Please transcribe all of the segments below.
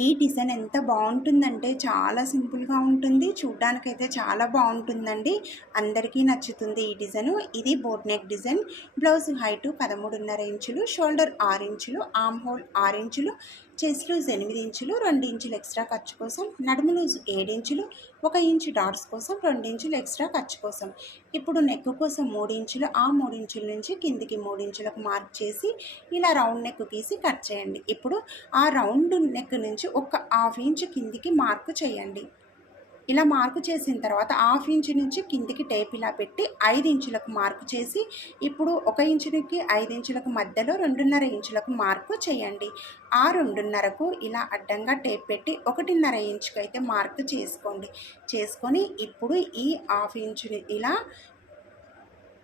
ఈ డిజైన్ ఎంత బాగుంటుందంటే చాలా సింపుల్గా ఉంటుంది, చూడ్డానికైతే చాలా బాగుంటుందండి. అందరికీ నచ్చుతుంది ఈ డిజైన్. ఇది boat neck design. Blouse height 13.5 ఇంచులు, షోల్డర్ 6 ఇంచులు, ఆర్మ్ హోల్ 6 ఇంచులు, చెస్ట్ లూజ్ 8 ఇంచులు, 2 ఇంచులు ఎక్స్ట్రా ఖర్చు కోసం, నడుము లూజ్ 7 ఇంచులు, 1 ఇంచు డాట్స్ కోసం, 2 ఇంచులు ఎక్స్ట్రా ఖర్చు కోసం. ఇప్పుడు నెక్ కోసం 3 ఇంచులు, ఆ 3 ఇంచుల నుంచి కిందికి 3 ఇంచులకు మార్క్ చేసి ఇలా రౌండ్ నెక్ గీసి కట్ చేయండి. ఇప్పుడు ఆ రౌండ్ నెక్ నుంచి ఒక హాఫ్ ఇంచ్ కిందికి మార్కు చేయండి. ఇలా మార్కు చేసిన తర్వాత హాఫ్ ఇంచ్ నుంచి కిందికి టేప్ ఇలా పెట్టి 5 ఇంచులకు మార్కు చేసి ఇప్పుడు 1 ఇంచుకి 5 ఇంచులకు మధ్యలో 2.5 ఇంచులకు మార్కు చేయండి. ఆ 2.5కు ఇలా అడ్డంగా టేప్ పెట్టి 1.5 ఇంచుకి అయితే మార్కు చేసుకోండి. చేసుకొని ఇప్పుడు ఈ హాఫ్ ఇంచుని ఇలా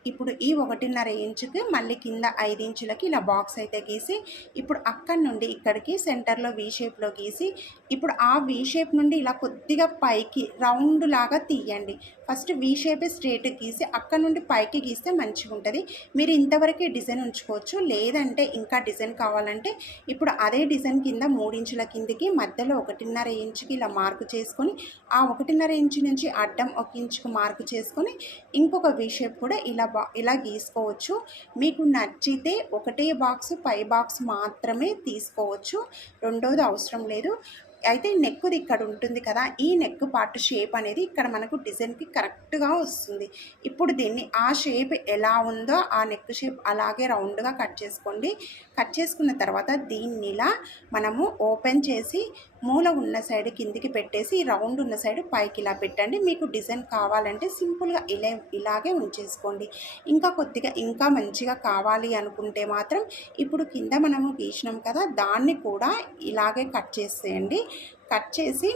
ఇప్పుడు ఈ 1.5 ఇంచుకి మళ్ళీ కింద 5 ఇంచులకి ఇలా బాక్స్ అయితే గీసి ఇప్పుడు అక్కడి నుండి ఇక్కడికి సెంటర్లో వీ షేప్లో గీసి ఇప్పుడు ఆ వీ షేప్ నుండి ఇలా కొద్దిగా పైకి రౌండ్ లాగా తీయండి. ఫస్ట్ వీ షేప్ స్ట్రేట్ గీసి అక్కడ నుండి పైకి గీస్తే మంచిగా ఉంటుంది. మీరు ఇంతవరకే డిజైన్ ఉంచుకోవచ్చు, లేదంటే ఇంకా డిజైన్ కావాలంటే ఇప్పుడు అదే డిజైన్ కింద 3 ఇంచుల కిందికి మధ్యలో 1.5 ఇంచుకి ఇలా మార్కు చేసుకొని ఆ 1.5 ఇంచు నుంచి అడ్డం 1 ఇంచుకు మార్కు చేసుకొని ఇంకొక వీ షేప్ కూడా ఇలా గీసుకోవచ్చు. మీకు నచ్చితే ఒకటే బాక్స్ పై బాక్స్ మాత్రమే తీసుకోవచ్చు, రెండోది అవసరం లేదు. అయితే నెక్ది ఇక్కడ ఉంటుంది కదా, ఈ నెక్ పార్ట్ షేప్ అనేది ఇక్కడ మనకు డిజైన్కి కరెక్ట్గా వస్తుంది. ఇప్పుడు దీన్ని ఆ షేప్ ఎలా ఉందో ఆ నెక్ షేప్ అలాగే రౌండ్గా కట్ చేసుకోండి. కట్ చేసుకున్న తర్వాత దీన్ని ఇలా మనము ఓపెన్ చేసి మూల ఉన్న సైడ్ కిందికి పెట్టేసి రౌండ్ ఉన్న సైడ్ పైకి ఇలా పెట్టండి. మీకు డిజైన్ కావాలంటే సింపుల్గా ఇలాగే ఉంచేసుకోండి. ఇంకా కొద్దిగా ఇంకా మంచిగా కావాలి అనుకుంటే మాత్రం ఇప్పుడు కింద మనము గీసినాం కదా, దాన్ని కూడా ఇలాగే కట్ చేసేయండి. కట్ చేసి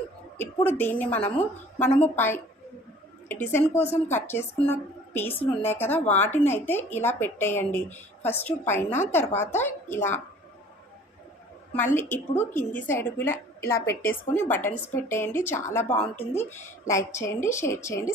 ఇప్పుడు దీన్ని మనము పై డిజైన్ కోసం కట్ చేసుకున్న పీసులు ఉన్నాయి కదా, వాటిని అయితే ఇలా పెట్టేయండి. ఫస్ట్ పైన, తర్వాత ఇలా మళ్ళీ ఇప్పుడు కింది సైడ్కి ఇలా పెట్టేసుకొని బటన్స్ పెట్టేయండి. చాలా బాగుంటుంది. లైక్ చేయండి, షేర్ చేయండి.